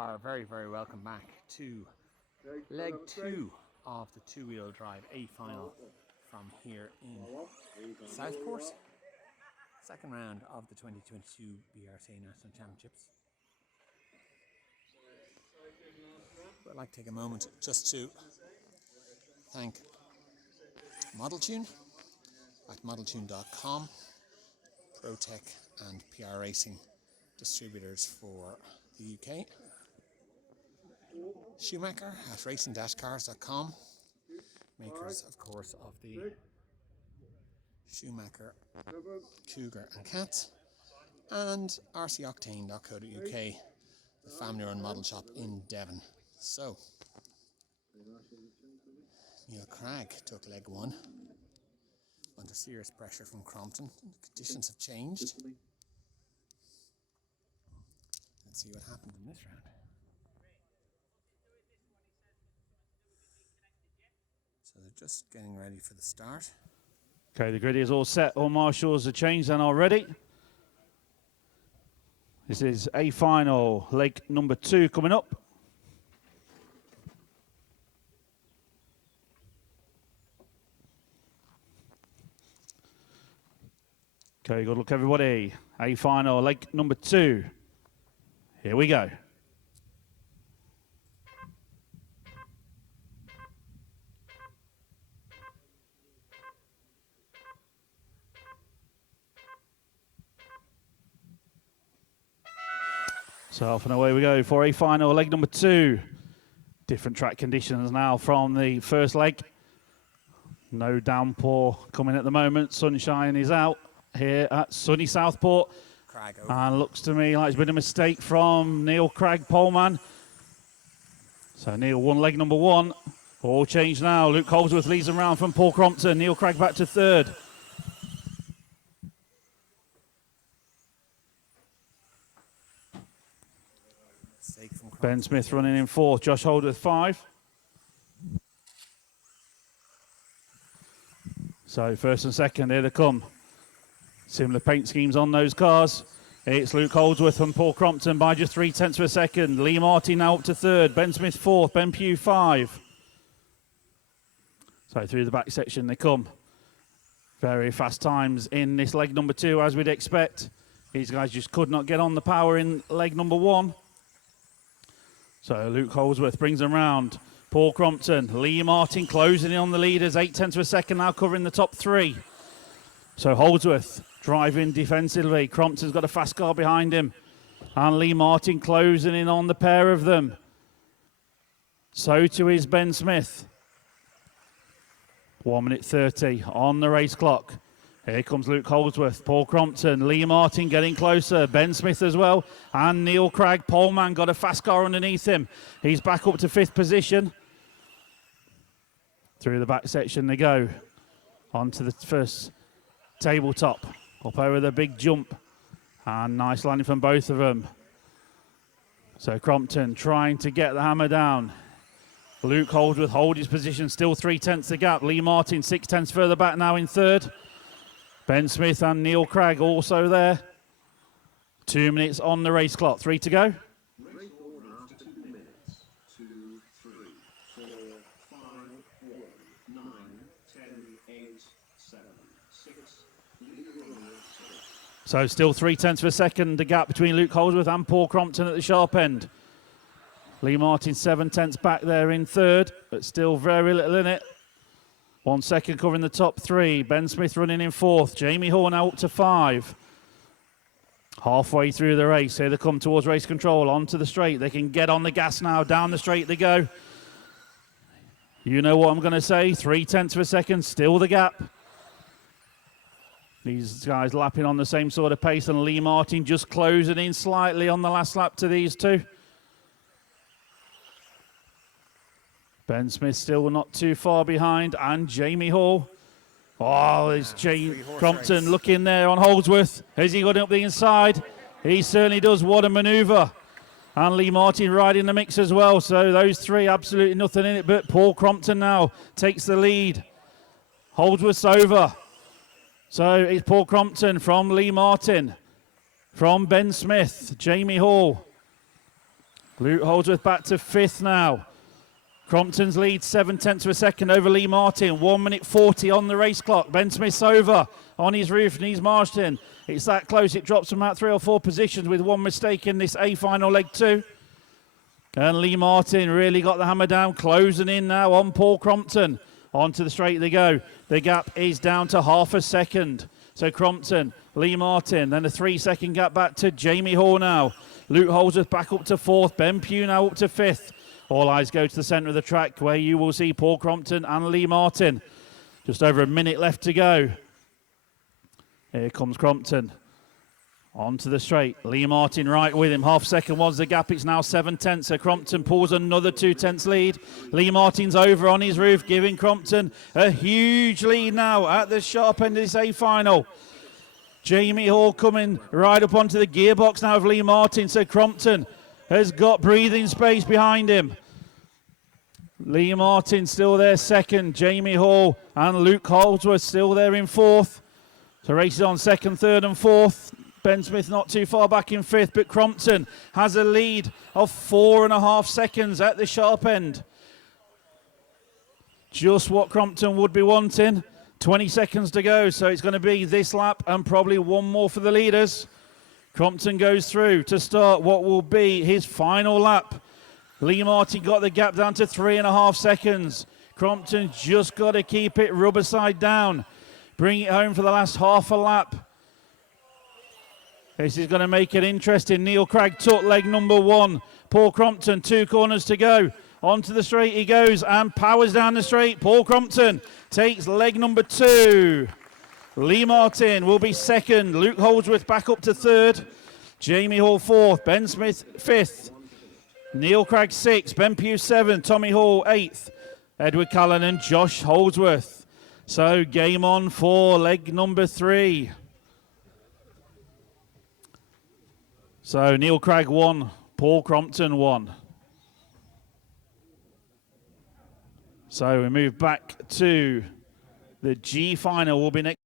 are very, very welcome back to leg 2 of the two-wheel drive A final from here in Southport. Second round of the 2022 BRCA National Championships. I'd like to take a moment just to thank ModelTune at modeltune.com, ProTech and PR Racing distributors for the UK, Schumacher at racing-cars.com, makers of course of the Schumacher Cougar and Cats, and rcoctane.co.uk, the family-run model shop in Devon. So, Neil Cragg took leg 1 under serious pressure from Crompton. The conditions have changed. Let's see what happened in this round. So they're just getting ready for the start. Okay, the grid is all set. All marshals are changed and are ready. This is A final, leg number 2 coming up. Okay, good luck everybody. A final, leg number 2. Here we go. So off and away we go for a final, leg number 2. Different track conditions now from the first leg. No downpour coming at the moment. Sunshine is out here at sunny Southport. And looks to me like it's been a mistake from Neil Cragg, poleman. So Neil won leg number 1. All changed now. Luke Holdsworth leads them round from Paul Crompton. Neil Cragg back to 3rd. Ben Smith running in 4th. Josh Holdsworth 5. So first and second, here they come. Similar paint schemes on those cars. It's Luke Holdsworth and Paul Crompton by just 0.3 of a second. Lee Martin now up to 3rd. Ben Smith 4th. Ben Pugh 5. So through the back section they come. Very fast times in this leg number 2, as we'd expect. These guys just could not get on the power in leg number 1. So Luke Holdsworth brings them round. Paul Crompton, Lee Martin closing in on the leaders. 0.8 of a second now covering the top 3. So Holdsworth driving defensively. Crompton's got a fast car behind him. And Lee Martin closing in on the pair of them. So too is Ben Smith. 1:30 on the race clock. Here comes Luke Holdsworth, Paul Crompton, Lee Martin getting closer, Ben Smith as well, and Neil Cragg, poleman, got a fast car underneath him. He's back up to 5th position. Through the back section they go, onto the first tabletop, up over the big jump, and nice landing from both of them. So Crompton trying to get the hammer down. Luke Holdsworth hold his position, still 0.3 the gap. Lee Martin 0.6 further back now in 3rd. Ben Smith and Neil Cragg also there. 2 minutes on the race clock. 3 to go. Race order after 2 minutes. 2, 3, 4, 5, 1, 9, 10, 8, 7, 6. So still 0.3 of a second, the gap between Luke Holdsworth and Paul Crompton at the sharp end. Lee Martin 0.7 back there in 3rd, but still very little in it. 1 second covering the top 3. Ben Smith running in 4th. Jamie Hall now up to 5. Halfway through the race. Here they come towards race control. Onto the straight. They can get on the gas now. Down the straight they go. You know what I'm going to say. 0.3 of a second. Still the gap. These guys lapping on the same sort of pace. And Lee Martin just closing in slightly on the last lap to these two. Ben Smith still not too far behind, and Jamie Hall. Oh, there's Crompton looking there on Holdsworth. Has he got up the inside? He certainly does. What a manoeuvre. And Lee Martin riding the mix as well. So those 3, absolutely nothing in it. But Paul Crompton now takes the lead. Holdsworth's over. So it's Paul Crompton from Lee Martin, from Ben Smith, Jamie Hall. Luke Holdsworth back to 5th now. Crompton's lead 7/10 of a second over Lee Martin. 1:40 on the race clock. Ben Smith's over on his roof and he's marched in. It's that close. It drops from about 3 or 4 positions with one mistake in this A final leg 2. And Lee Martin really got the hammer down, closing in now on Paul Crompton. Onto the straight they go. The gap is down to half a second. So Crompton, Lee Martin, then a 3-second gap back to Jamie Hall now. Luke Holdsworth back up to 4th. Ben Pugh now up to 5th. All eyes go to the centre of the track where you will see Paul Crompton and Lee Martin. Just over a minute left to go. Here comes Crompton. Onto the straight. Lee Martin right with him. Half second was the gap. It's now 7/10. So Crompton pulls another 2/10 lead. Lee Martin's over on his roof, giving Crompton a huge lead now at the sharp end of this A final. Jamie Hall coming right up onto the gearbox now of Lee Martin. So Crompton has got breathing space behind him. Lee Martin still there 2nd. Jamie Hall and Luke Holdsworth still there in 4th. So races on 2nd, 3rd and 4th. Ben Smith not too far back in 5th, but Crompton has a lead of 4.5 seconds at the sharp end. Just what Crompton would be wanting. 20 seconds to go, so it's going to be this lap and probably one more for the leaders. Crompton goes through to start what will be his final lap. Lee Martin got the gap down to 3.5 seconds. Crompton just got to keep it rubber side down. Bring it home for the last half a lap. This is going to make it interesting. Neil Cragg took leg number 1. Paul Crompton, 2 corners to go. Onto the straight he goes and powers down the straight. Paul Crompton takes leg number 2. Lee Martin will be 2nd. Luke Holdsworth back up to 3rd. Jamie Hall 4th. Ben Smith 5th. Neil Cragg 6th. Ben Pugh 7th. Tommy Hall 8th. Edward Callan and Josh Holdsworth. So game on for leg number 3. So Neil Cragg 1, Paul Crompton 1. So we move back to the G final. Will be next.